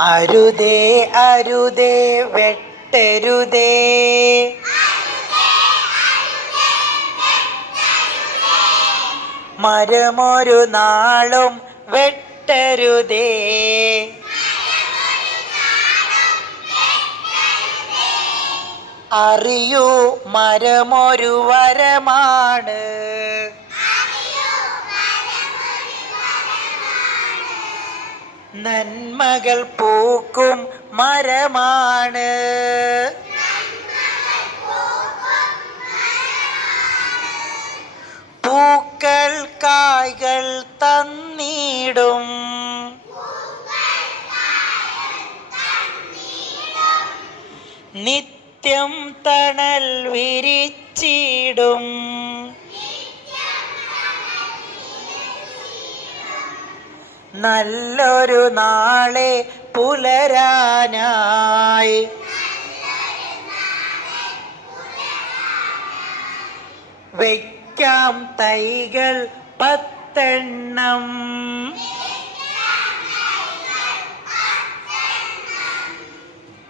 അരുതേ അരുതേ വെട്ടരുതേ. മരമൊരു നാളും വെട്ടരുതേ. അറിയൂ മരമൊരു വരമാണ്. നന്മകൾ പൂക്കും മരമാണ്. പൂക്കൾ കായ്കൾ തന്നിടും. നിത്യം തണൽ വിരിച്ചിടും. നല്ലൊരു നാളെ പുലരാനായി. വയ്ക്കാം തൈകൾ പത്തെണ്ണം.